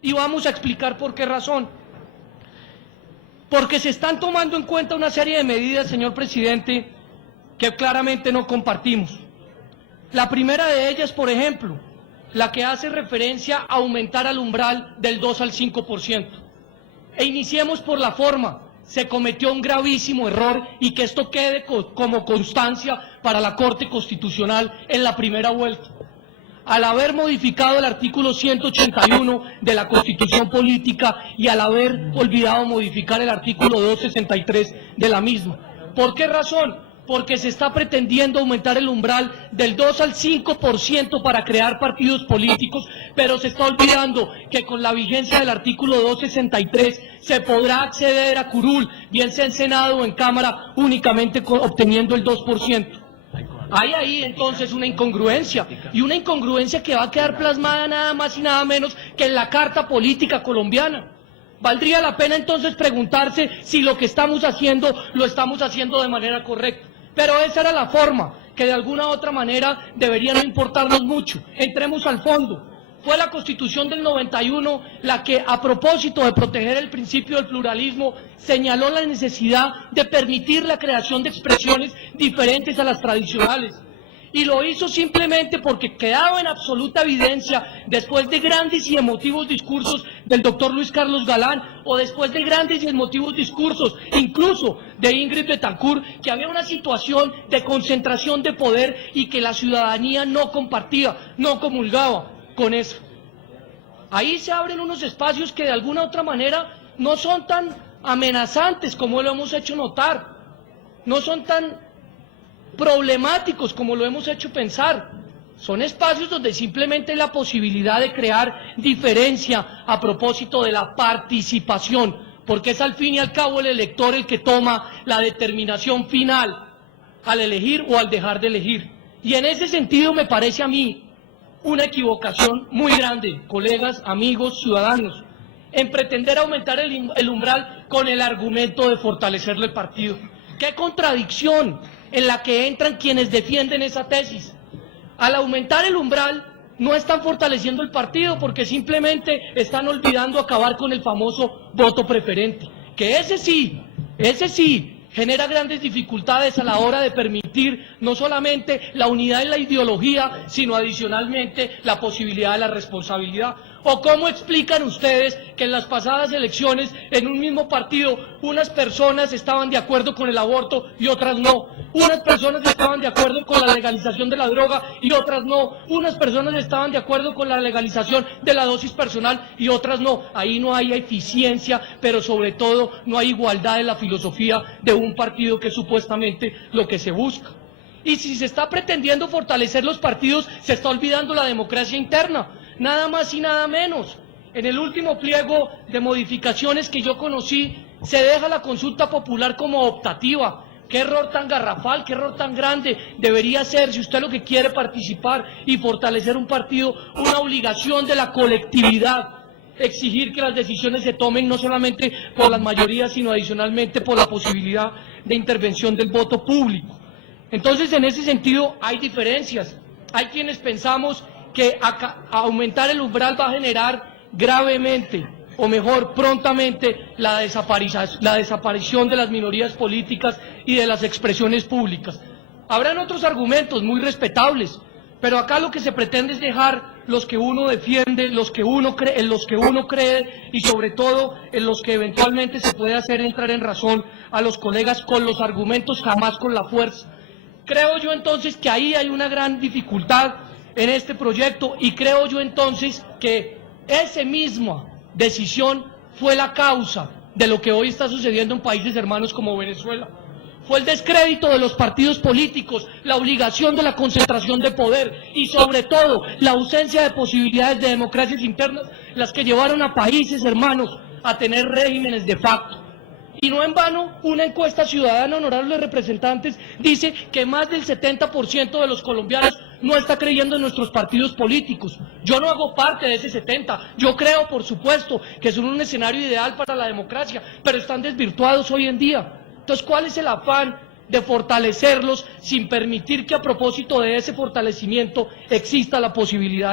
Y vamos a explicar por qué razón. Porque se están tomando en cuenta una serie de medidas, señor presidente, que claramente no compartimos. La primera de ellas, por ejemplo, la que hace referencia a aumentar el umbral del 2 al 5%. E iniciemos por la forma. Se cometió un gravísimo error y que esto quede como constancia para la Corte Constitucional en la primera vuelta. Al haber modificado el artículo 181 de la Constitución Política y al haber olvidado modificar el artículo 263 de la misma. ¿Por qué razón? Porque se está pretendiendo aumentar el umbral del 2 al 5% para crear partidos políticos, pero se está olvidando que con la vigencia del artículo 263 se podrá acceder a curul, bien sea en Senado o en Cámara, únicamente obteniendo el 2%. Hay ahí entonces una incongruencia, y una incongruencia que va a quedar plasmada nada más y nada menos que en la Carta Política colombiana. Valdría la pena entonces preguntarse si lo que estamos haciendo, lo estamos haciendo de manera correcta. Pero esa era la forma, que de alguna u otra manera debería no importarnos mucho. Entremos al fondo. Fue la Constitución del 91 la que, a propósito de proteger el principio del pluralismo, señaló la necesidad de permitir la creación de expresiones diferentes a las tradicionales. Y lo hizo simplemente porque quedaba en absoluta evidencia, después de grandes y emotivos discursos del doctor Luis Carlos Galán, o después de grandes y emotivos discursos, incluso de Ingrid Betancourt, que había una situación de concentración de poder y que la ciudadanía no compartía, no comulgaba con eso. Ahí se abren unos espacios que de alguna u otra manera no son tan amenazantes como lo hemos hecho notar, no son tan problemáticos como lo hemos hecho pensar. Son espacios donde simplemente hay la posibilidad de crear diferencia a propósito de la participación, porque es al fin y al cabo el elector el que toma la determinación final al elegir o al dejar de elegir. Y en ese sentido me parece a mí una equivocación muy grande, colegas, amigos, ciudadanos, en pretender aumentar el umbral con el argumento de fortalecerle el partido. ¡Qué contradicción en la que entran quienes defienden esa tesis! Al aumentar el umbral no están fortaleciendo el partido porque simplemente están olvidando acabar con el famoso voto preferente, que ese sí genera grandes dificultades a la hora de permitir no solamente la unidad en la ideología, sino adicionalmente la posibilidad de la responsabilidad. ¿O cómo explican ustedes que en las pasadas elecciones, en un mismo partido, unas personas estaban de acuerdo con el aborto y otras no? Unas personas estaban de acuerdo con la legalización de la droga y otras no. Unas personas estaban de acuerdo con la legalización de la dosis personal y otras no. Ahí no hay eficiencia, pero sobre todo no hay igualdad en la filosofía de un partido que es supuestamente lo que se busca. Y si se está pretendiendo fortalecer los partidos, se está olvidando la democracia interna. Nada más y nada menos. En el último pliego de modificaciones que yo conocí, se deja la consulta popular como optativa. Qué error tan garrafal, qué error tan grande. Debería ser, si usted lo que quiere participar y fortalecer un partido, una obligación de la colectividad. Exigir que las decisiones se tomen no solamente por las mayorías, sino adicionalmente por la posibilidad de intervención del voto público. Entonces, en ese sentido, hay diferencias. Hay quienes pensamos que aumentar el umbral va a generar gravemente, o mejor, prontamente, la desaparición de las minorías políticas y de las expresiones públicas. Habrán otros argumentos muy respetables, pero acá lo que se pretende es dejar los que uno defiende, en los que uno cree y sobre todo en los que eventualmente se puede hacer entrar en razón a los colegas con los argumentos, jamás con la fuerza. Creo yo entonces que ahí hay una gran dificultad en este proyecto y creo yo entonces que esa misma decisión fue la causa de lo que hoy está sucediendo en países hermanos como Venezuela. Fue el descrédito de los partidos políticos, la obligación de la concentración de poder y sobre todo la ausencia de posibilidades de democracias internas las que llevaron a países hermanos a tener regímenes de facto. Y no en vano, una encuesta ciudadana, honorables representantes, dice que más del 70% de los colombianos no está creyendo en nuestros partidos políticos. Yo no hago parte de ese 70%. Yo creo, por supuesto, que son un escenario ideal para la democracia, pero están desvirtuados hoy en día. Entonces, ¿cuál es el afán de fortalecerlos sin permitir que a propósito de ese fortalecimiento exista la posibilidad